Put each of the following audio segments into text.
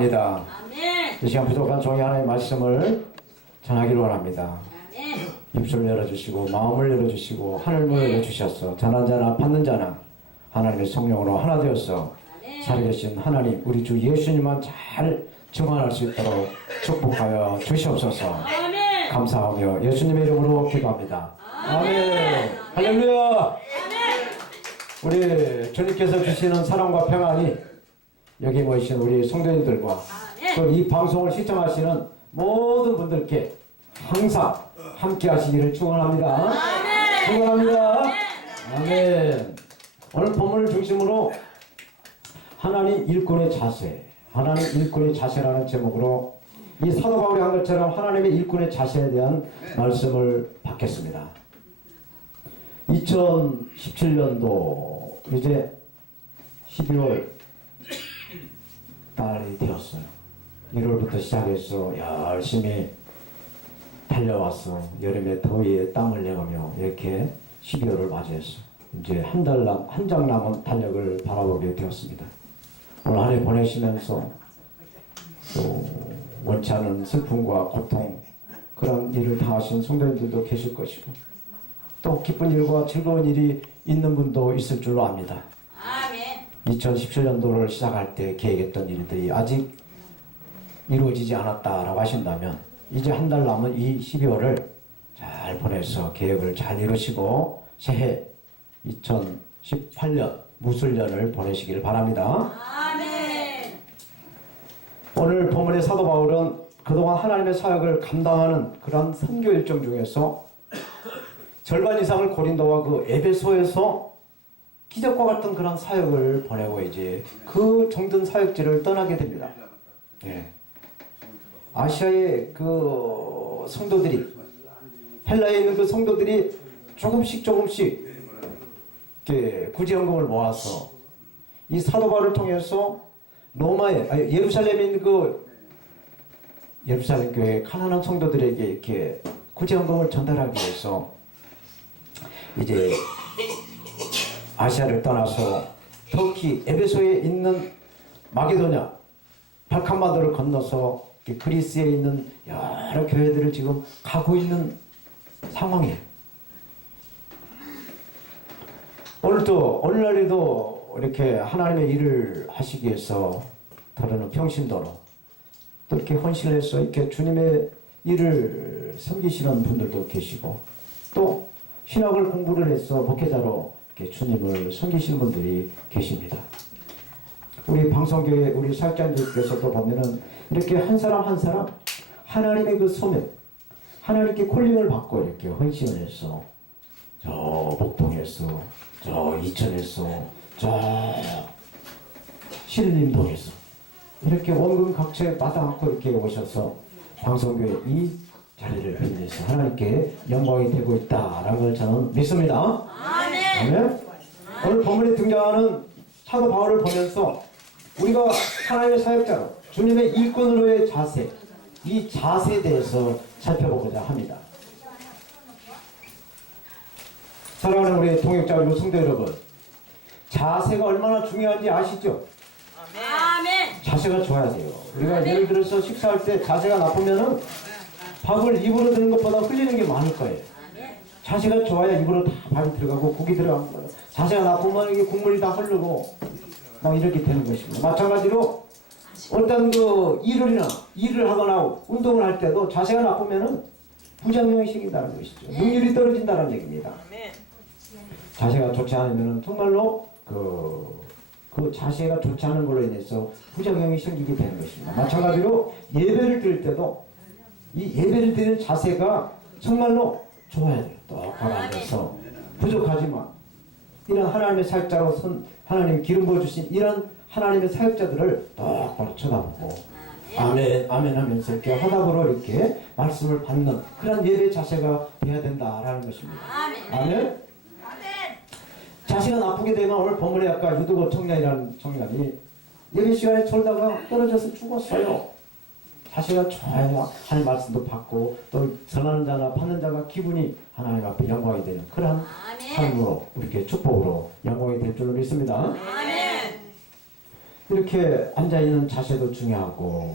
합니다. 아멘. 이 시간 부족한 종이 하나의 말씀을 전하기를 원합니다. 아멘. 입술을 열어주시고 마음을 열어주시고 하늘문을 열어주셔서 전한 자나 받는 자나 하나님의 성령으로 하나 되어서 살아계신 하나님 우리 주 예수님만 잘 증언할 수 있도록 축복하여 주시옵소서. 아멘. 감사하며 예수님의 이름으로 기도합니다. 아멘. 할렐루야. 우리 주님께서 주시는 사랑과 평안이 여기 모이신 우리 성도님들과 또 이 방송을 시청하시는 모든 분들께 항상 함께 하시기를 축원합니다. 축원합니다. 아멘. 오늘 본문을 중심으로 하나님 일꾼의 자세, 하나님 일꾼의 자세라는 제목으로 이 사도 바울이 한 것처럼 하나님의 일꾼의 자세에 대한 말씀을 받겠습니다. 2017년도 이제 12월 달이 되었어요. 1월부터 시작해서 열심히 달려왔어. 여름에 더위에 땀을 내가며 이렇게 12월을 맞이했어. 이제 한 장 남은 달력을 바라보게 되었습니다. 오늘 한 해 보내시면서 또 원치 않은 슬픔과 고통 그런 일을 당하신 성도님들도 계실 것이고 또 기쁜 일과 즐거운 일이 있는 분도 있을 줄로 압니다. 2017년도를 시작할 때 계획했던 일들이 아직 이루어지지 않았다라고 하신다면 이제 한 달 남은 이 12월을 잘 보내서 계획을 잘 이루시고 새해 2018년 무술년을 보내시기를 바랍니다. 아멘. 오늘 본문의 사도 바울은 그동안 하나님의 사역을 감당하는 그런 선교 일정 중에서 절반 이상을 고린도와 그 에베소에서 기적과 같은 그런 사역을 보내고 이제 그 정든 사역지를 떠나게 됩니다. 예. 아시아의 그 성도들이 헬라에 있는 그 성도들이 조금씩 이렇게 구제헌금을 모아서 이 사도 바울을 통해서 예루살렘에 있는 그 예루살렘 교회 가난한 성도들에게 이렇게 구제헌금을 전달하기 위해서 이제 아시아를 떠나서 터키 에베소에 있는 마게도냐 발칸바도를 건너서 그리스에 있는 여러 교회들을 지금 가고 있는 상황이에요. 오늘날에도 이렇게 하나님의 일을 하시기 위해서 더러는 평신도로 또 이렇게 헌신해서 이렇게 주님의 일을 섬기시는 분들도 계시고 또 신학을 공부를 해서 목회자로 이렇게 주님을 섬기시는 분들이 계십니다. 우리 방송교회 우리 사역자님들께서도 보면은 이렇게 한 사람 한 사람 하나님의 그 소명, 하나님께 콜링을 받고 이렇게 헌신을 해서 저 목동에서 저 이천에서 저 신림동에서 이렇게 원근 각처에 마다 않고 이렇게 오셔서 방송교회 이 자리를 빌려서 하나님께 영광이 되고 있다라는 걸 저는 믿습니다. 아멘. 오늘 본문에 등장하는 사도 바울을 보면서 우리가 하나님의 사역자로 주님의 일꾼으로의 자세, 이 자세에 대해서 살펴보고자 합니다. 사랑하는 우리 동역자 그리고 성도 여러분, 자세가 얼마나 중요한지 아시죠? 아멘. 자세가 좋아야 돼요. 우리가 예를 들어서 식사할 때 자세가 나쁘면은 밥을 입으로 드는 것보다 흘리는 게 많을 거예요. 자세가 좋아야 입으로 다 밥이 들어가고 국이 들어가는 거예요. 자세가 나쁘면 이게 국물이 다 흐르고 막 이렇게 되는 것입니다. 마찬가지로 어떤 그 일을 하거나 운동을 할 때도 자세가 나쁘면은 부작용이 생긴다는 것이죠. 능률이 떨어진다는 얘기입니다. 자세가 좋지 않으면은 정말로 그 자세가 좋지 않은 걸로 인해서 부작용이 생기게 되는 것입니다. 마찬가지로 예배를 드릴 때도 이 예배를 드리는 자세가 정말로 좋아야 돼요. 똑바로 앉아서 부족하지만 이런 하나님의 사역자로 하나님 기름 부어주신 이런 하나님의 사역자들을 똑바로 쳐다보고 아멘 아멘 하면서 이렇게 화답으로 이렇게 말씀을 받는 그런 예배 자세가 돼야 된다라는 것입니다. 아멘. 자세가 나쁘게 되면 오늘 본문에 아까 유두고 청년이라는 청년이 예배 시간에 졸다가 떨어져서 죽었어요. 자세가 좋아야 하는 말씀도 받고 또 전하는 자나 받는 자가 기분이 하나님 앞에 영광이 되는 그런 삶으로 이렇게 축복으로 영광이 될 줄로 믿습니다. 이렇게 앉아있는 자세도 중요하고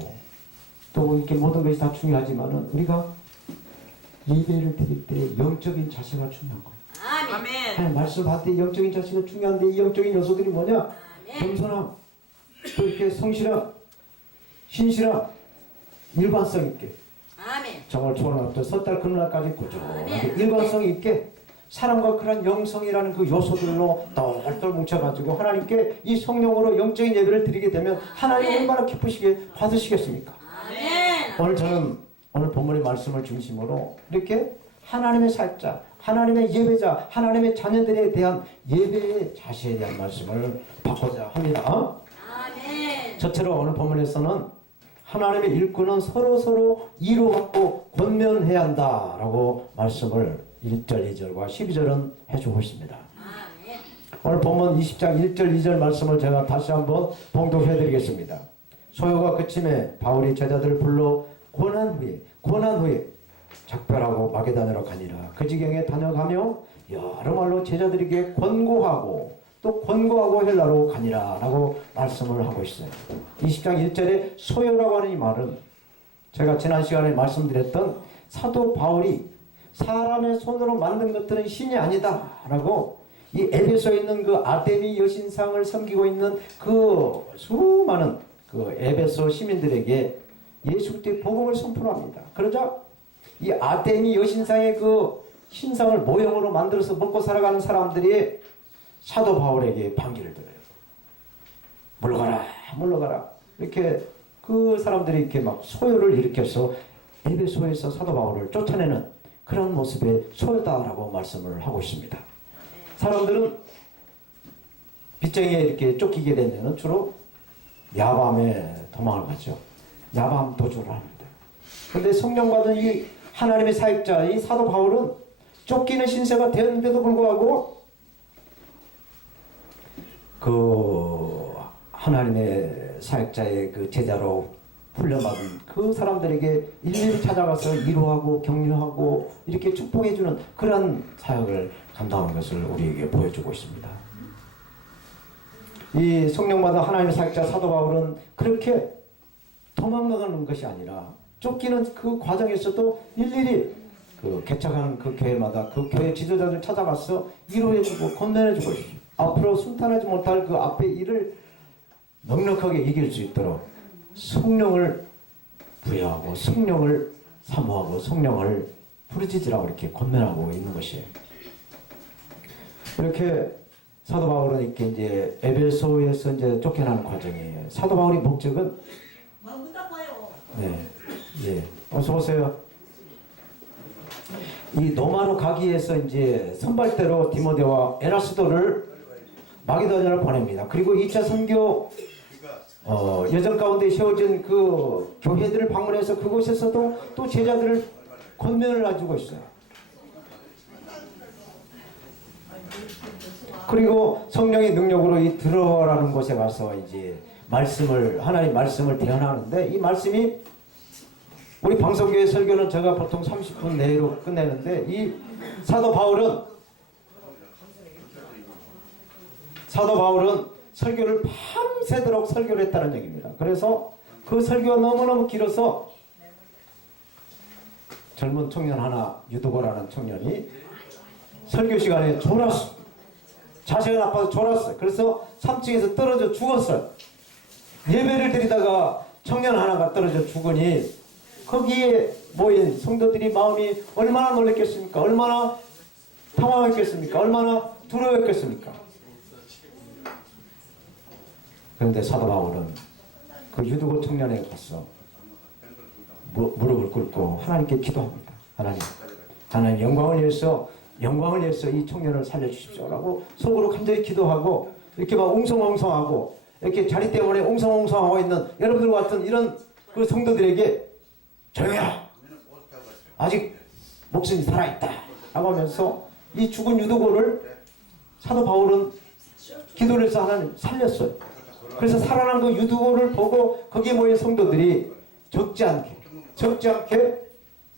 또 이렇게 모든 것이 다 중요하지만은 우리가 예배를 드릴 때 영적인 자세가 중요한 거예요. 아멘. 하나님 말씀 받을 때 영적인 자세가 중요한데 이 영적인 요소들이 뭐냐? 아멘. 겸손함, 또 이렇게 성실함, 신실함, 일관성 있게 아멘. 정월 초월날부터 섣달 그날까지 꾸준하게 아멘. 일관성 있게 사람과 그런 영성이라는 그 요소들로 똘똘 뭉쳐가지고 하나님께 이 성령으로 영적인 예배를 드리게 되면 하나님 아멘. 얼마나 기쁘시게 받으시겠습니까? 아멘. 오늘 저는 오늘 본문의 말씀을 중심으로 이렇게 하나님의 살자, 하나님의 예배자, 하나님의 자녀들에 대한 예배의 자세에 대한 말씀을 받고자 합니다. 아멘. 첫째로 오늘 본문에서는 하나님의 일꾼은 서로 이루받고 권면해야 한다라고 말씀을 1절, 2절과 12절은 해주고 있습니다. 아멘. 오늘 본문 20장 1절, 2절 말씀을 제가 다시 한번 봉독해드리겠습니다. 소요가 그침에 바울이 제자들을 불러 고난 후에 작별하고 마게다냐로 가니라. 그 지경에 다녀가며 여러 말로 제자들에게 권고하고 또 권고하고 헬라로 가니라 라고 말씀을 하고 있어요. 20장 1절에 소요라고 하는 이 말은 제가 지난 시간에 말씀드렸던 사도 바울이 사람의 손으로 만든 것들은 신이 아니다 라고 이 에베소에 있는 그 아데미 여신상을 섬기고 있는 그 수많은 그 에베소 시민들에게 예수 그리스도의 복음을 선포합니다. 그러자 이 아데미 여신상의 그 신상을 모형으로 만들어서 먹고 살아가는 사람들이 사도 바울에게 반기를 들어요. 물러가라. 이렇게 그 사람들이 이렇게 막 소요를 일으켜서 에베소에서 사도 바울을 쫓아내는 그런 모습의 소요다라고 말씀을 하고 있습니다. 사람들은 빚쟁이에 이렇게 쫓기게 되면 주로 야밤에 도망을 가죠. 야밤 도주를 합니다. 그런데 성령 받은 이 하나님의 사역자 이 사도 바울은 쫓기는 신세가 되었는데도 불구하고 그 하나님의 사역자의 그 제자로 훈련받은 그 사람들에게 일일이 찾아가서 위로하고 격려하고 이렇게 축복해주는 그런 사역을 감당하는 것을 우리에게 보여주고 있습니다. 이 성령받은 하나님의 사역자 사도 바울은 그렇게 도망가는 것이 아니라 쫓기는 그 과정에서도 일일이 그 개척하는 그 교회마다 그 교회 지도자들 찾아가서 위로해주고 건면해주고 있어요. 앞으로 순탄하지 못할 그 앞의 일을 넉넉하게 이길 수 있도록 성령을 부여하고 성령을 사모하고 성령을 부르짖으라고 이렇게 권면하고 있는 것이에요. 이렇게 사도 바울은 이렇게 이제 에베소에서 이제 쫓겨나는 과정이에요. 사도 바울의 목적은 어서 오세요. 이 로마로 가기 위해서 이제 선발대로 디모데와 에라스도를 마게도냐로 보냅니다. 그리고 2차 선교 여정 가운데 세워진 그 교회들을 방문해서 그곳에서도 또 제자들을 권면을 해주고 있어요. 그리고 성령의 능력으로 이 들어라는 곳에 가서 이제 하나님 말씀을 대언하는데 이 말씀이 우리 방송교회 설교는 제가 보통 30분 내로 끝내는데 이 사도 바울은 설교를 밤새도록 설교를 했다는 얘기입니다. 그래서 그 설교가 너무너무 길어서 젊은 청년 하나, 유도거라는 청년이 설교 시간에 졸았어. 자세가 나빠서 졸았어요. 그래서 3층에서 떨어져 죽었어요. 예배를 드리다가 청년 하나가 떨어져 죽으니 거기에 모인 성도들이 마음이 얼마나 놀랐겠습니까? 얼마나 당황했겠습니까? 얼마나 두려웠겠습니까? 그런데 사도 바울은 그 유두고 청년에게 가서 무릎을 꿇고 하나님께 기도합니다. 하나님 영광을 위해서 이 청년을 살려주십시오라고 속으로 간절히 기도하고 이렇게 막 웅성웅성하고 이렇게 자리 때문에 웅성웅성하고 있는 여러분들 같은 이런 그 성도들에게 조용해라. 아직 목숨이 살아있다. 라고 하면서 이 죽은 유도고를 사도 바울은 기도를 해서 하나님 살렸어요. 그래서 살아난 그 유도고를 보고 거기에 모인 성도들이 적지 않게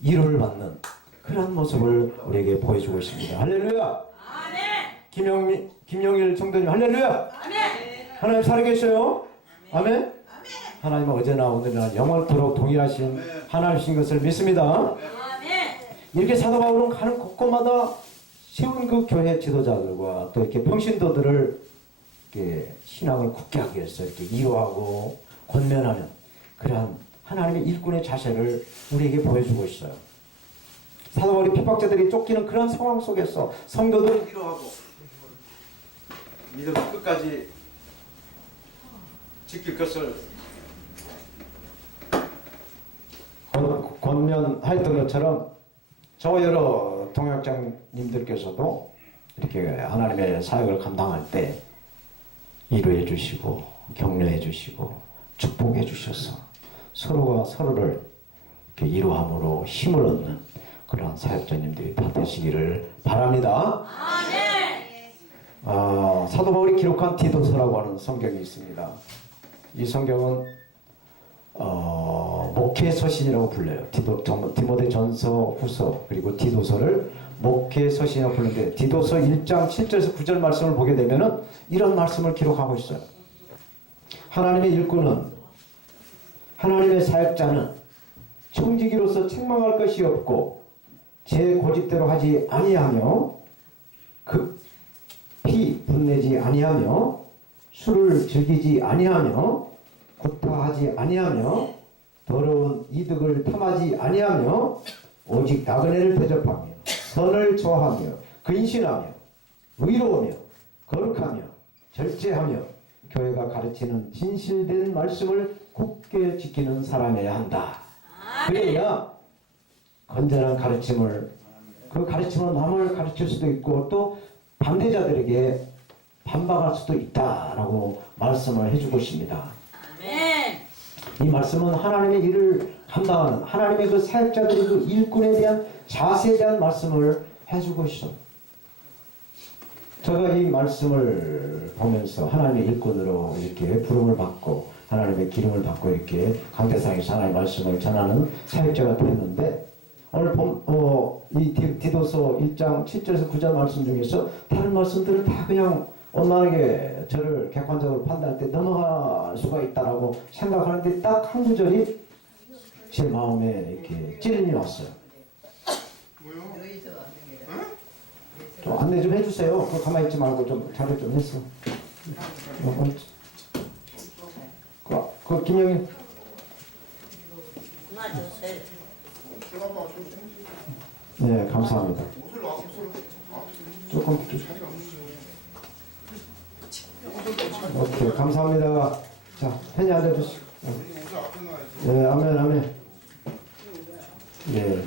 위로를 받는 그런 모습을 우리에게 보여주고 있습니다. 할렐루야. 아멘. 김영일 성도님 할렐루야. 아멘. 하나님 살아계셔요. 아멘? 하나님은 어제나 오늘이나 영원토록 동일하신 하나님이신 것을 믿습니다. 아멘. 이렇게 사도 바울은 가는 곳곳마다 세운 그 교회 지도자들과 또 이렇게 평신도들을 이렇게 신앙을 굳게 하기 위해서 이렇게 위로하고 권면하는 그러한 하나님의 일꾼의 자세를 우리에게 보여주고 있어요. 사도 바울이 핍박자들이 쫓기는 그런 상황 속에서 성도들을 위로하고 믿음을 끝까지 지킬 것을 권면하였던 것처럼 저 여러 동역장님들께서도 이렇게 하나님의 사역을 감당할 때 위로해 주시고 격려해 주시고 축복해 주셔서 서로가 서로를 이렇게 위로함으로 힘을 얻는 그런 사역자님들이 다 되시기를 바랍니다. 사도 바울이 기록한 디도서라고 하는 성경이 있습니다. 이 성경은 목회 서신이라고 불려요. 디모데 전서, 후서 그리고 디도서를 목회 서신이라고 부르는데 디도서 1장 7절에서 9절 말씀을 보게 되면은 이런 말씀을 기록하고 있어요. 하나님의 일꾼은 하나님의 사역자는 청지기로서 책망할 것이 없고 제 고집대로 하지 아니하며 급히 분내지 아니하며 술을 즐기지 아니하며 구타하지 아니하며 더러운 이득을 탐하지 아니하며 오직 나그네를 대접하며 선을 좋아하며 근신하며 의로우며 거룩하며 절제하며 교회가 가르치는 진실된 말씀을 굳게 지키는 사람이어야 한다. 그래야 건전한 가르침을 그 가르침으로 남을 가르칠 수도 있고 또 반대자들에게 반박할 수도 있다라고 말씀을 해주고 있습니다. 아멘. 이 말씀은 하나님의 일을 감당하는 하나님의 그 사역자들의 그 일꾼에 대한 자세에 대한 말씀을 해주고 있어. 제가 이 말씀을 보면서 하나님의 일꾼으로 이렇게 부름을 받고 하나님의 기름을 받고 이렇게 강대상에서 하나님의 말씀을 전하는 사역자가 되었는데 오늘 이 디도서 1장 7절에서 9절 말씀 중에서 다른 말씀들은 다 그냥 원만하게 저를 객관적으로 판단할 때 넘어갈 수가 있다라고 생각하는데 딱 한 구절이 제 마음에 이렇게 찔림이 왔어요. 좀 안내 좀 해주세요. 그 가만히 있지 말고 좀 자료 좀 했어. 그 김영희. 하나 주세요. 네, 감사합니다. 조금. 오케이, 감사합니다. 자, 팬이 앉아주시고. 네, 아멘, 아멘. 네.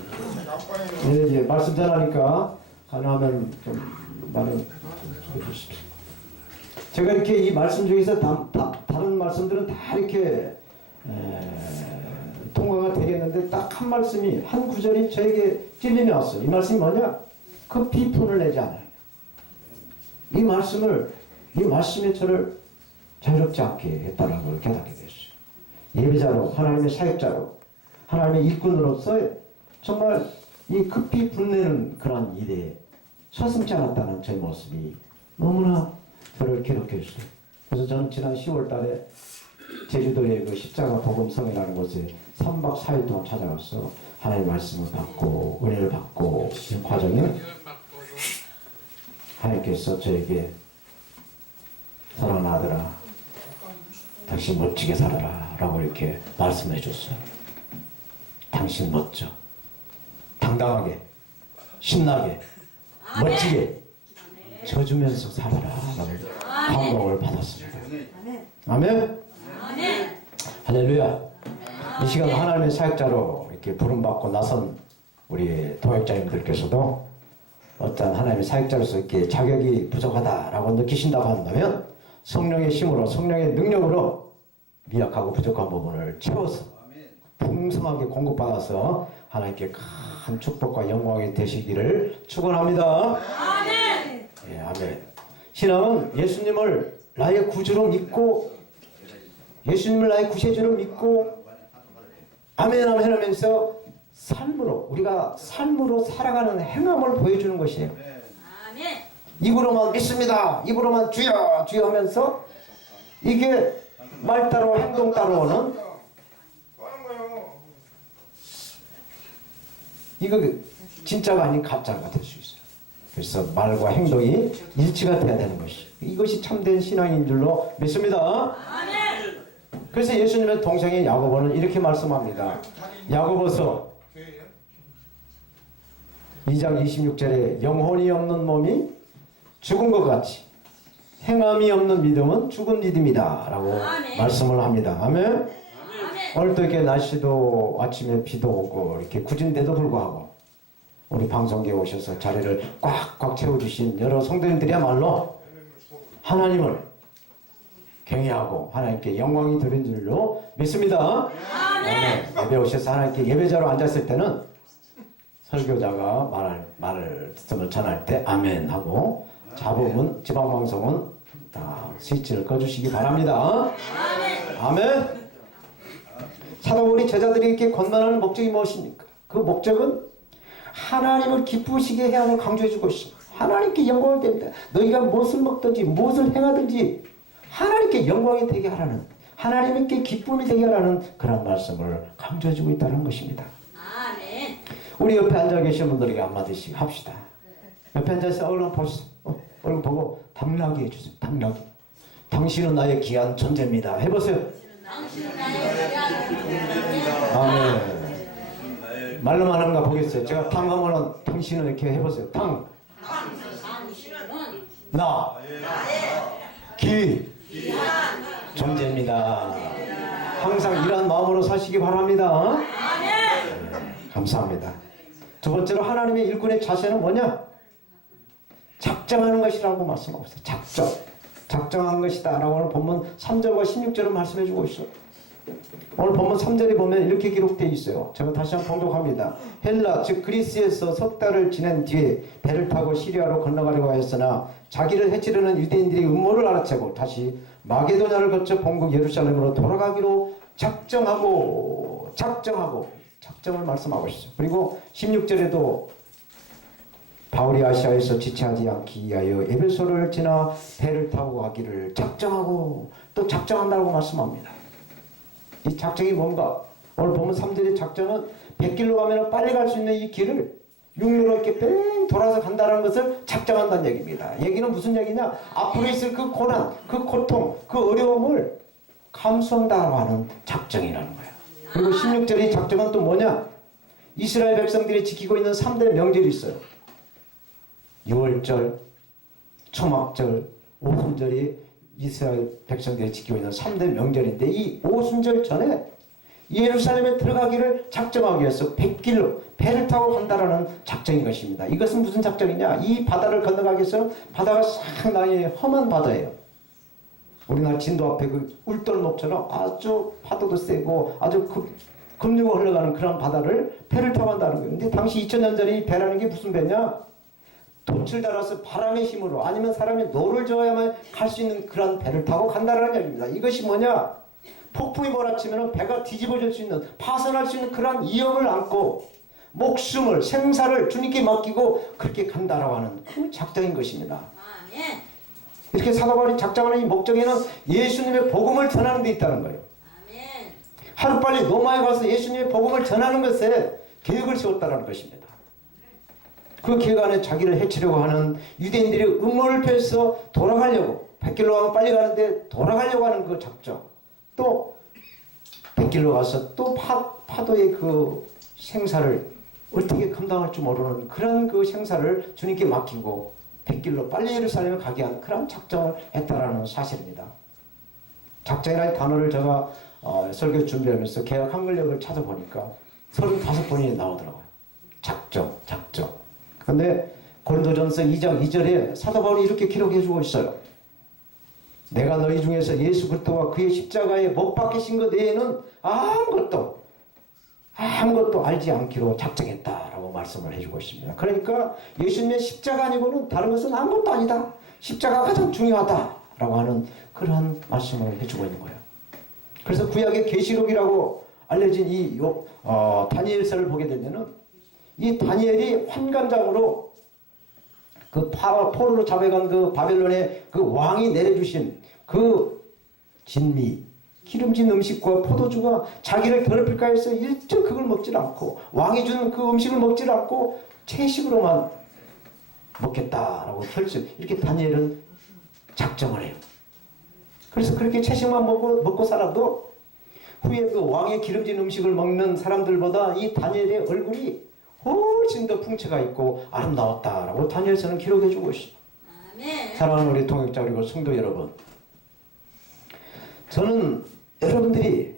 네, 이제 말씀 전하니까 가능하면 좀 말을 해주십시오. 제가 이렇게 이 말씀 중에서 다른 말씀들은 다 이렇게 통과가 되겠는데 딱 한 말씀이 한 구절이 저에게 찔림이 왔어요. 이 말씀이 뭐냐? 급히 푼을 내지 않아요. 이 말씀에 저를 자유롭지 않게 했다는 걸 깨닫게 됐어요. 예배자로 하나님의 사역자로 하나님의 일꾼으로서 정말 이 급히 분내는 그런 일에 서슴지 않았다는 제 모습이 너무나 저를 괴롭게 했어요. 그래서 저는 지난 10월 달에 제주도의 그 십자가 복음성이라는 곳에 3박 4일 동안 찾아가서 하나님의 말씀을 받고 은혜를 받고 이 과정에 하나님께서 저에게 사랑하는 아들아 당신 멋지게 살아라 라고 이렇게 말씀해 줬어요. 당신 멋져 당당하게 신나게 멋지게 져주면서 살아라 라고 감동을 받았습니다. 아멘. 할렐루야. 이 시간 하나님의 사역자로 이렇게 부름받고 나선 우리 동역자님들께서도 어떤 하나님의 사역자로서 이렇게 자격이 부족하다라고 느끼신다고 한다면 성령의 힘으로 성령의 능력으로 미약하고 부족한 부분을 채워서 풍성하게 공급받아서 하나님께 큰 축복과 영광이 되시기를 축원합니다. 아멘. 예, 아멘. 신앙은 예수님을 나의 구주로 믿고 예수님을 나의 구세주로 믿고 아멘 아멘 하면서 삶으로 우리가 삶으로 살아가는 행함을 보여주는 것이에요. 아멘. 입으로만 믿습니다. 입으로만 주여 주여 하면서 이게 말 따로 행동 따로는 뭐 하는 거예요? 이거 진짜가 아닌 가짜가 될 수 있어요. 그래서 말과 행동이 일치가 돼야 되는 것이, 이것이 참된 신앙인 줄로 믿습니다. 아멘. 그래서 예수님의 동생인 야고보는 이렇게 말씀합니다. 야고보서 교회예요? 2장 26절에 영혼이 없는 몸이 죽은 것 같이 행함이 없는 믿음은 죽은 믿음이다 라고 아멘. 말씀을 합니다. 아멘. 아멘. 오늘 또 이렇게 날씨도 아침에 비도 오고 이렇게 굳은데도 불구하고 우리 방송국에 오셔서 자리를 꽉꽉 채워주신 여러 성도님들이야말로 하나님을 경외하고 하나님께 영광이 드린 줄로 믿습니다. 아멘. 예배 오셔서 하나님께 예배자로 앉았을 때는 설교자가 말을 전할 때 아멘 하고, 잡음은 지방방송은 다 스위치를 꺼주시기 바랍니다. 아멘. 사도바울이 제자들이 이렇게 권면하는 목적이 무엇입니까? 그 목적은 하나님을 기쁘시게 해야 함을 강조해주고 있습니다. 하나님께 영광을 됩니다. 너희가 무엇을 먹든지 무엇을 행하든지 하나님께 영광이 되게 하라는, 하나님께 기쁨이 되게 하라는 그런 말씀을 강조해주고 있다는 것입니다. 아멘. 우리 옆에 앉아 계신 분들에게 한마디씩 합시다. 옆에 앉아서 얼른 보시죠. 얼른 보고 당나게 해주세요. 당나게. 당신은 나의 귀한 존재입니다. 해보세요. 당신은 나의 귀한 아멘. 말로만 하는가 보겠어요. 제가 당 하면은 당신은 이렇게 해보세요. 당. 당신은 나. 귀한 존재입니다. 항상 이러한 마음으로 사시기 바랍니다. 감사합니다. 두 번째로 하나님의 일꾼의 자세는 뭐냐? 작정하는 것이라고 말씀하고 있어요. 작정. 작정한 것이다 라고 하는 본문 3절과 16절을 말씀해 주고 있어요. 오늘 본문 3절에 보면 이렇게 기록되어 있어요. 제가 다시 한번 봉독합니다. 헬라 즉 그리스에서 석 달을 지낸 뒤에 배를 타고 시리아로 건너가려고 했으나 자기를 해치려는 유대인들이 음모를 알아채고 다시 마게도냐를 거쳐 본국 예루살렘으로 돌아가기로 작정을 말씀하고 있어요. 그리고 16절에도 바울이 아시아에서 지체하지 않기 위하여 에베소를 지나 배를 타고 가기를 작정하고 또 작정한다고 말씀합니다. 이 작정이 뭔가? 오늘 보면 3절의 작정은 100길로 가면 빨리 갈 수 있는 이 길을 육로로 이렇게 뺑 돌아서 간다는 것을 작정한다는 얘기입니다. 얘기는 무슨 얘기냐? 앞으로 있을 그 고난, 그 고통, 그 어려움을 감수한다고 하는 작정이라는 거예요. 그리고 16절의 작정은 또 뭐냐? 이스라엘 백성들이 지키고 있는 3대 명절이 있어요. 유월절, 초막절, 오순절이 이스라엘 백성들이 지키고 있는 3대 명절인데 이 오순절 전에 예루살렘에 들어가기를 작정하기 위해서 100길로 배를 타고 간다라는 작정인 것입니다. 이것은 무슨 작정이냐? 이 바다를 건너가기 위해서 바다가 상당히 험한 바다예요. 우리나라 진도 앞에 그 울돌목처럼 아주 파도도 세고 아주 급류가 흘러가는 그런 바다를 배를 타고 간다는 거예요. 근데 당시 2000년 전에 이 배라는 게 무슨 배냐? 돛을 달아서 바람의 힘으로 아니면 사람이 노를 저어야만 갈 수 있는 그런 배를 타고 간다는 얘기입니다. 이것이 뭐냐? 폭풍이 몰아치면 배가 뒤집어질 수 있는, 파손할 수 있는 그런 위험을 안고 목숨을, 생사를 주님께 맡기고 그렇게 간다라고 하는 그 작정인 것입니다. 아멘. 이렇게 사도 바울이 작정하는 이 목적에는 예수님의 복음을 전하는 데 있다는 거예요. 아멘. 하루빨리 로마에 가서 예수님의 복음을 전하는 것에 계획을 세웠다는 것입니다. 그 계획 안에 자기를 해치려고 하는 유대인들이 음모를 펴서 돌아가려고, 100길로 가면 빨리 가는데 돌아가려고 하는 그 작정, 또 100길로 가서 또 파도의 그 생사를 어떻게 감당할 줄 모르는 그런 그 생사를 주님께 맡기고 100길로 빨리 예루살렘에 가게 한 그런 작정을 했다라는 사실입니다. 작정이라는 단어를 제가 설교 준비하면서 개역 한글역을 찾아보니까 35번이 나오더라고요. 작정. 근데 고린도전서 2장 2절에 사도 바울이 이렇게 기록해주고 있어요. 내가 너희 중에서 예수 그리스도와 그의 십자가에 못 박히신 것 외에는 아무것도 알지 않기로 작정했다라고 말씀을 해주고 있습니다. 그러니까 예수님의 십자가 아니고는 다른 것은 아무것도 아니다. 십자가가 가장 중요하다라고 하는 그런 말씀을 해주고 있는 거예요. 그래서 구약의 계시록이라고 알려진 이 다니엘서를 보게 되면은 이 다니엘이 환관장으로 그 포로로 잡아간 그 바벨론의 그 왕이 내려주신 그 진미, 기름진 음식과 포도주가 자기를 더럽힐까 해서 일절 그걸 먹질 않고 왕이 주는 그 음식을 먹질 않고 채식으로만 먹겠다라고 결심. 이렇게 다니엘은 작정을 해요. 그래서 그렇게 채식만 먹고 살아도 후에 그 왕의 기름진 음식을 먹는 사람들보다 이 다니엘의 얼굴이 훨씬 더 풍채가 있고 아름다웠다라고 다니엘서는 기록해주고 있어요. 아멘. 사랑하는 우리 동역자 그리고 성도 여러분, 저는 여러분들이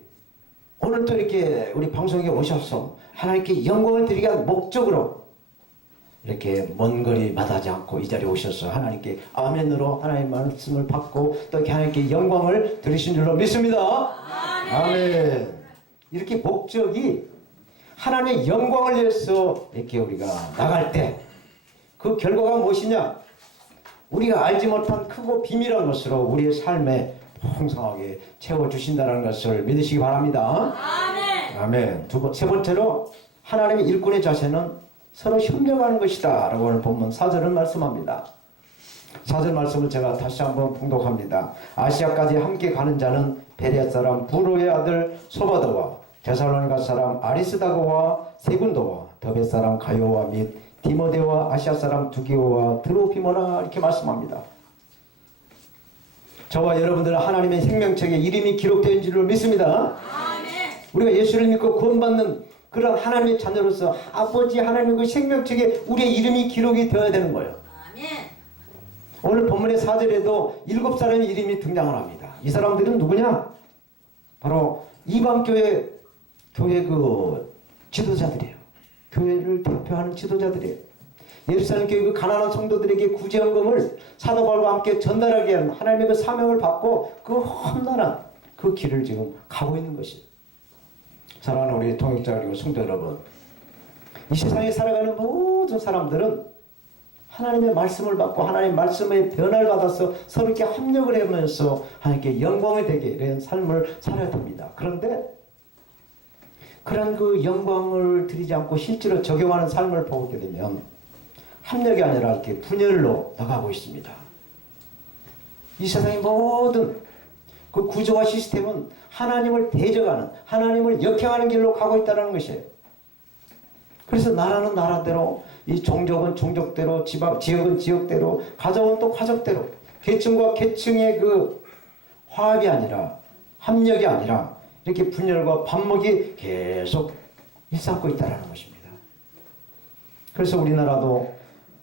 오늘 또 이렇게 우리 방송에 오셔서 하나님께 영광을 드리기 위한 목적으로 이렇게 먼 거리 마다하지 않고 이 자리에 오셔서 하나님께 아멘으로 하나님의 말씀을 받고 또 이렇게 하나님께 영광을 드리신 줄로 믿습니다. 아멘. 이렇게 목적이 하나님의 영광을 위해서 이렇게 우리가 나갈 때 그 결과가 무엇이냐? 우리가 알지 못한 크고 비밀한 것으로 우리의 삶에 풍성하게 채워주신다는 것을 믿으시기 바랍니다. 아멘. 아멘. 세 번째로 하나님의 일꾼의 자세는 서로 협력하는 것이다 라고 오늘 본문 4절은 말씀합니다. 4절 말씀을 제가 다시 한번 봉독합니다. 아시아까지 함께 가는 자는 베레아 사람 부로의 아들 소바더와 데살로니가 사람 아리스다고와 세군도와 더베 사람 가요와 및 디모데와 아시아 사람 두기오와 드로피모나 이렇게 말씀합니다. 저와 여러분들은 하나님의 생명책에 이름이 기록되어 있는 줄을 믿습니다. 아멘. 우리가 예수를 믿고 구원받는 그런 하나님의 자녀로서 아버지 하나님의 그 생명책에 우리의 이름이 기록이 되어야 되는 거예요. 아멘. 오늘 본문의 4절에도 7사람의 이름이 등장을 합니다. 이 사람들은 누구냐? 바로 이방교회 그 지도자들이에요. 교회를 대표하는 지도자들이에요. 예루살렘 교회 그 가난한 성도들에게 구제헌금을 사도 바울과 함께 전달하게 하는 하나님의 그 사명을 받고 그 험난한 그 길을 지금 가고 있는 것이에요. 사랑하는 우리 동역자 그리고 성도 여러분, 이 세상에 살아가는 모든 사람들은 하나님의 말씀을 받고 하나님의 말씀의 변화를 받아서 서로 이렇게 합력을 하면서 하나님께 영광이 되게 이런 삶을 살아야 됩니다. 그런데 그런 그 영광을 드리지 않고 실제로 적용하는 삶을 보게 되면 합력이 아니라 이렇게 분열로 나가고 있습니다. 이 세상의 모든 그 구조와 시스템은 하나님을 대적하는, 하나님을 역행하는 길로 가고 있다는 것이에요. 그래서 나라는 나라대로, 이 종족은 종족대로, 지역은 지역대로, 가정은 또 가족대로, 계층과 계층의 그 화합이 아니라, 합력이 아니라, 이렇게 분열과 반목이 계속 일삼고 있다는 것입니다. 그래서 우리나라도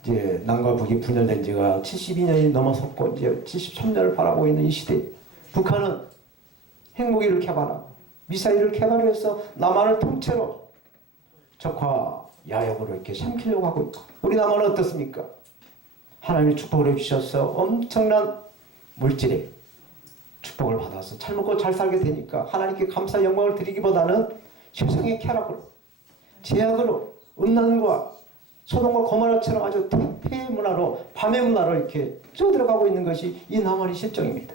이제 남과 북이 분열된 지가 72년이 넘어섰고, 이제 73년을 바라보고 있는 이 시대, 북한은 핵무기를 개발하고, 미사일을 개발해서 남한을 통째로 적화 야욕으로 이렇게 삼키려고 하고 있고, 우리 남한은 어떻습니까? 하나님이 축복을 해주셔서 엄청난 물질에 축복을 받아서 잘 먹고 잘 살게 되니까 하나님께 감사 영광을 드리기보다는 세상의 쾌락으로, 제약으로, 음란과 소돔과 고모라처럼 아주 퇴폐 문화로, 밤의 문화로 이렇게 쪄들어가고 있는 것이 이 남한의 실정입니다.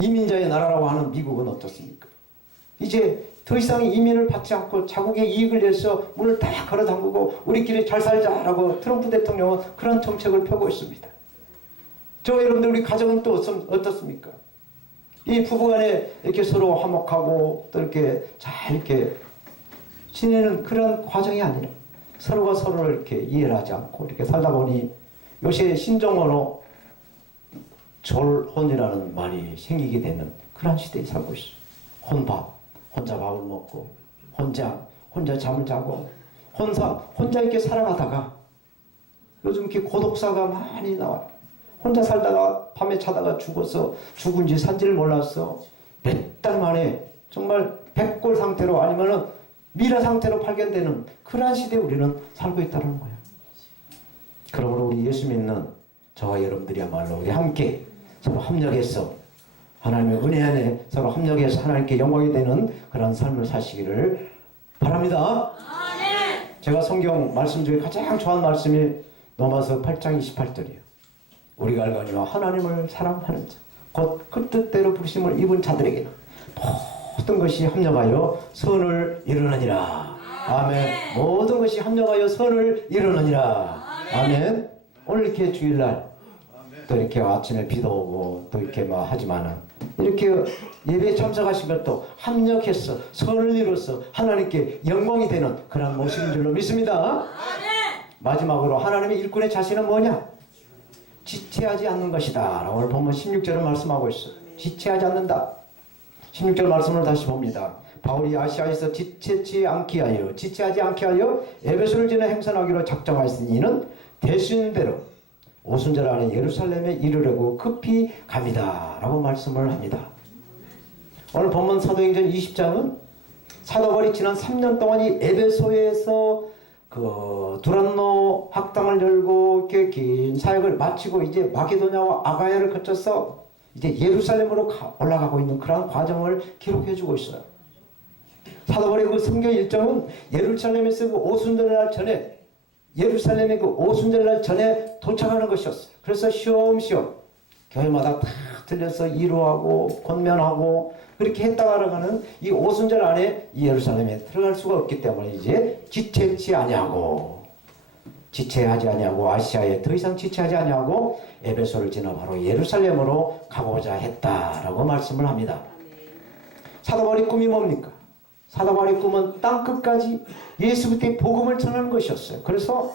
이민자의 나라라고 하는 미국은 어떻습니까? 이제 더 이상 이민을 받지 않고 자국의 이익을 위해서 문을 다 걸어 잠그고 우리끼리 잘 살자라고 트럼프 대통령은 그런 정책을 펴고 있습니다. 저 여러분들 우리 가정은 또 어떻습니까? 이 부부간에 이렇게 서로 화목하고 또 이렇게 잘 이렇게 지내는 그런 과정이 아니라 서로가 서로를 이렇게 이해를 하지 않고 이렇게 살다 보니 요새 신종어로 졸혼이라는 말이 생기게 되는 그런 시대에 살고 있어요. 혼자 밥을 먹고 혼자 잠을 자고 혼자 이렇게 살아가다가 요즘 이렇게 고독사가 많이 나와요. 혼자 살다가 밤에 자다가 죽어서 죽은지 산지를 몰라서 몇 달 만에 정말 백골 상태로 아니면은 미라 상태로 발견되는 그러한 시대에 우리는 살고 있다는 거예요. 그러므로 우리 예수 믿는 저와 여러분들이야말로 우리 함께 서로 합력해서 하나님의 은혜 안에 서로 합력해서 하나님께 영광이 되는 그런 삶을 사시기를 바랍니다. 제가 성경 말씀 중에 가장 좋아하는 말씀이 로마서 8장 28절이에요. 우리가 알거니와 하나님을 사랑하는 자, 곧 그 뜻대로 부르심을 입은 자들에게는 모든 것이 합력하여 선을 이루느니라. 아멘. 모든 것이 합력하여 선을 이루느니라. 아멘. 오늘 이렇게 주일날 또 이렇게 아침에 비도 오고 또 이렇게 하지만은 이렇게 예배에 참석하신 것도 합력해서 선을 이루어서 하나님께 영광이 되는 그런 모습인 줄로 믿습니다. 마지막으로 하나님의 일꾼의 자세는 뭐냐? 지체하지 않는 것이다. 오늘 본문 16절을 말씀하고 있어요. 지체하지 않는다. 16절 말씀을 다시 봅니다. 바울이 아시아에서 지체하지 않게 하여 에베소를 지나 행선하기로 작정하였으니 이는 되시는 대로 오순절 안에 예루살렘에 이르려고 급히 갑니다. 라고 말씀을 합니다. 오늘 본문 사도행전 20장은 사도 바울이 지난 3년 동안 이 에베소에서 그 두란노 학당을 열고 이렇게 긴 사역을 마치고 이제 마게도냐와 아가야를 거쳐서 이제 예루살렘으로 올라가고 있는 그러한 과정을 기록해주고 있어요. 사도 바울의 그 성경 일정은 예루살렘에서 그 오순절날 전에 예루살렘의 그 오순절날 전에 도착하는 것이었어요. 그래서 쉬엄쉬엄 교회마다 다 들려서 이루하고 권면하고 그렇게 했다가 가는 이 오순절 안에 이 예루살렘에 들어갈 수가 없기 때문에 이제 지체하지 아니하고 아시아에 더 이상 지체하지 아니하고 에베소를 지나 바로 예루살렘으로 가고자 했다라고 말씀을 합니다. 사도 바울의 꿈이 뭡니까? 사도 바울의 꿈은 땅끝까지 예수 그리스도의 복음을 전하는 것이었어요. 그래서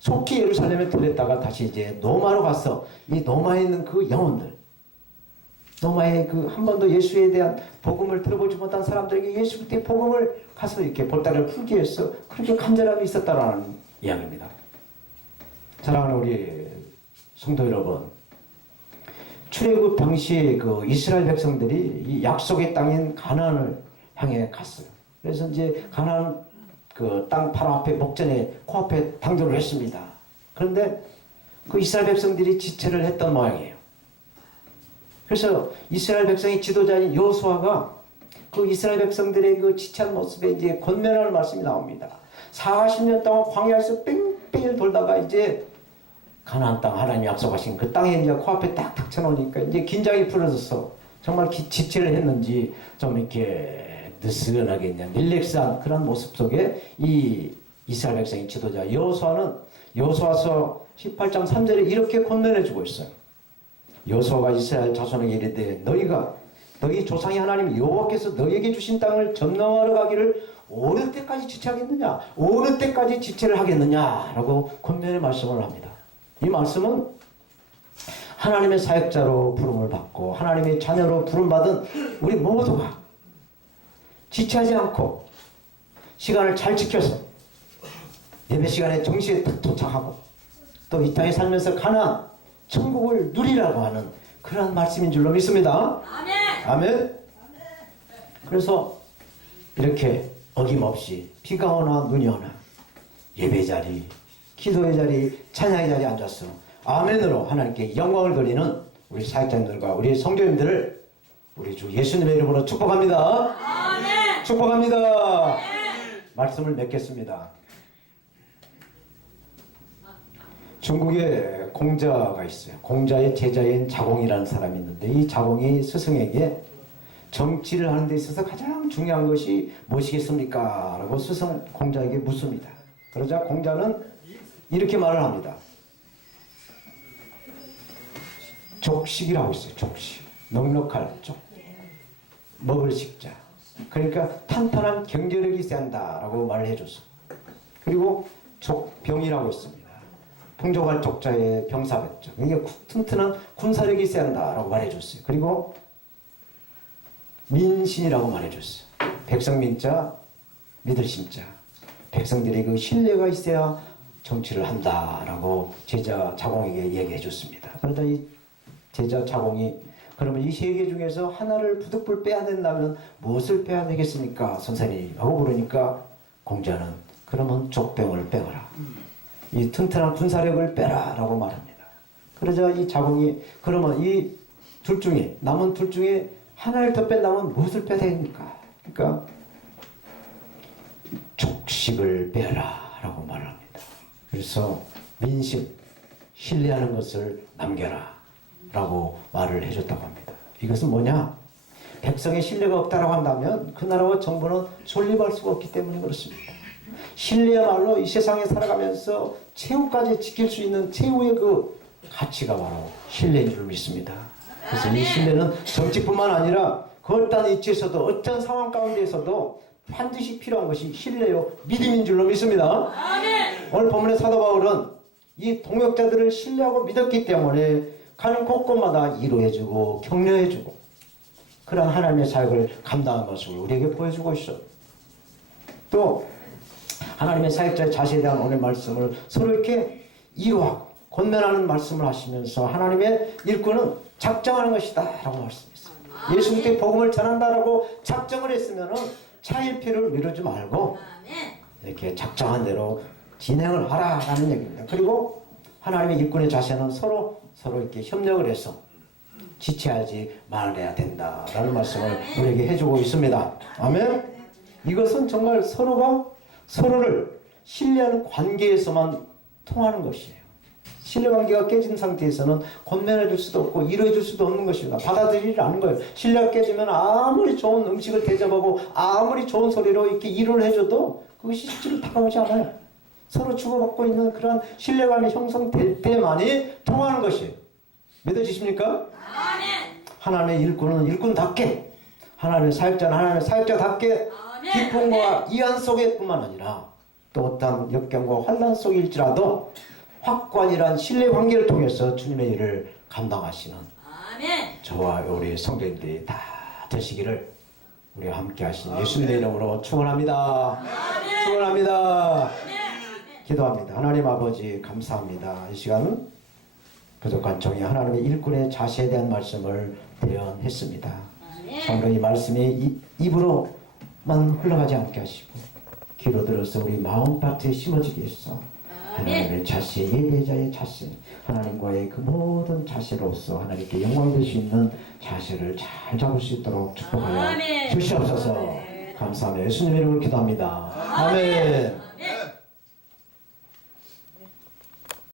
속히 예루살렘에 들렸다가 다시 이제 노마로 가서 이 노마에 있는 그 영혼들, 노마에 그 한 번도 예수에 대한 복음을 들어보지 못한 사람들에게 예수 그리스도의 복음을 가서 이렇게 볼따리를 풀기 위해서 그렇게 간절함이 있었다라는 이야기입니다. 사랑하는 우리 성도 여러분, 출애굽 당시에 그 이스라엘 백성들이 이 약속의 땅인 가나안을 향해 갔어요. 그래서 이제 가나안 그 땅 바로 앞에 목전에 코앞에 당도를 했습니다. 그런데 그 이스라엘 백성들이 지체를 했던 모양이에요. 그래서 이스라엘 백성의 지도자인 여호수아가 그 이스라엘 백성들의 그 지체한 모습에 이제 권면하는 말씀이 나옵니다. 40년 동안 광야에서 뺑뺑이를 돌다가 이제 가나안 땅 하나님이 약속하신 그 땅에 이제 코앞에 딱 닥쳐놓으니까 이제 긴장이 풀어져서 정말 지체를 했는지 좀 이렇게 느슨하게 그냥 릴렉스한 그런 모습 속에 이 이스라엘 백성의 지도자 여호수아는 여호수아서 18장 3절에 이렇게 권면해주고 있어요. 여호수아가 이스라엘 자손에게 이르되 너희가 너희 조상의 하나님 여호와께서 너희에게 주신 땅을 점령하러 가기를 어느 때까지 지체하겠느냐? 어느 때까지 지체를 하겠느냐? 라고 권면의 말씀을 합니다. 이 말씀은 하나님의 사역자로 부름을 받고 하나님의 자녀로 부름받은 우리 모두가 지체하지 않고 시간을 잘 지켜서 예배 시간에 정시에 딱 도착하고 또 이 땅에 살면서 가나안 천국을 누리라고 하는 그런 말씀인 줄로 믿습니다. 아멘. 아멘. 그래서 이렇게 어김없이 비가 오나 눈이 오나 예배 자리, 기도의 자리, 찬양의 자리에 앉아서 아멘으로 하나님께 영광을 돌리는 우리 사역자님들과 우리 성도님들을 우리 주 예수님의 이름으로 축복합니다. 아멘. 축복합니다. 말씀을 맺겠습니다. 중국에 공자가 있어요. 공자의 제자인 자공이라는 사람이 있는데 이 자공이 스승에게 정치를 하는 데 있어서 가장 중요한 것이 무엇이겠습니까? 라고 스승 공자에게 묻습니다. 그러자 공자는 이렇게 말을 합니다. 족식이라고 있어요. 족식. 넉넉할 족. 먹을 식자. 그러니까 탄탄한 경제력이 있어야 한다라고 말을 해줬어. 그리고 족병이라고 있습니다. 풍족할 족자에 병사백자. 이게 튼튼한 군사력이 있어야 한다라고 말해줬어요. 그리고 민신이라고 말해줬어요. 백성민자, 믿을 심자. 백성들의 그 신뢰가 있어야 정치를 한다라고 제자 자공에게 얘기해줬습니다. 그러자 이 제자 자공이 그러면 이 세 개 중에서 하나를 부득불 빼야 된다면 무엇을 빼야 되겠습니까? 선생님 하고 물으니까 공자는 그러면 족병을 빼거라. 이 튼튼한 군사력을 빼라 라고 말합니다. 그러자 이 자공이 그러면 이 둘 중에 남은 둘 중에 하나를 더 뺀다면 무엇을 빼야 됩니까? 그러니까 족식을 빼라 라고 말합니다. 그래서 민심, 신뢰하는 것을 남겨라 라고 말을 해줬다고 합니다. 이것은 뭐냐? 백성의 신뢰가 없다라고 한다면 그 나라와 정부는 존립할 수가 없기 때문에 그렇습니다. 신뢰야말로 이 세상에 살아가면서 최후까지 지킬 수 있는 최후의 그 가치가 바로 신뢰인 줄 믿습니다. 그래서 이 신뢰는 정치뿐만 아니라 그 어떤 위치에서도 어떤 상황 가운데에서도 반드시 필요한 것이 신뢰요 믿음인 줄로 믿습니다. 오늘 본문의 사도 바울은 이 동역자들을 신뢰하고 믿었기 때문에 가는 곳곳마다 위로해주고 격려해주고 그런 하나님의 사역을 감당한 것을 우리에게 보여주고 있어요. 또 하나님의 사역자의 자세에 대한 오늘 말씀을 서로 이렇게 이유하고 권면하는 말씀을 하시면서 하나님의 일꾼은 작정하는 것이다 라고 말씀했어요. 예수 그리스도의 복음을 전한다라고 작정을 했으면은 차일피를 미루지 말고 이렇게 작정한 대로 진행을 하라라는 얘기입니다. 그리고 하나님의 일꾼의 자세는 서로 이렇게 협력을 해서 지체하지 말아야 된다라는 말씀을 우리에게 해주고 있습니다. 아멘. 이것은 정말 서로가 서로를 신뢰하는 관계에서만 통하는 것이에요. 신뢰관계가 깨진 상태에서는 권면해 줄 수도 없고 위로해 줄 수도 없는 것입니다. 받아들이지 않는 거예요. 신뢰가 깨지면 아무리 좋은 음식을 대접하고 아무리 좋은 소리로 이렇게 위로를 해줘도 그것이 실제로 다가오지 않아요. 서로 주고받고 있는 그런 신뢰관이 형성될 때만이 통하는 것이에요. 믿어지십니까? 하나님의 일꾼은 일꾼답게, 하나님의 사역자는 하나님의 사역자답게 기쁨과 이한 속에 뿐만 아니라 또 어떤 역경과 환난 속일지라도 확관이란 신뢰관계를 통해서 주님의 일을 감당하시는 저와 우리 성도님들이 다 되시기를 우리와 함께 하신 예수님의 이름으로 축원합니다. 축원합니다. 기도합니다. 하나님 아버지 감사합니다. 이 시간은 부족한 종이 하나님의 일꾼의 자세에 대한 말씀을 대언했습니다. 성도 이 말씀이 입으로만 흘러가지 않게 하시고 귀로 들어서 우리 마음밭에 심어지게 해서 하나님의 자세, 예배자의 자세, 하나님과의 그 모든 자세로서 하나님께 영광 될 수 있는 자세를 잘 잡을 수 있도록 축복하여 주시옵소서. 감사하며 예수님의 이름으로 기도합니다. 아멘.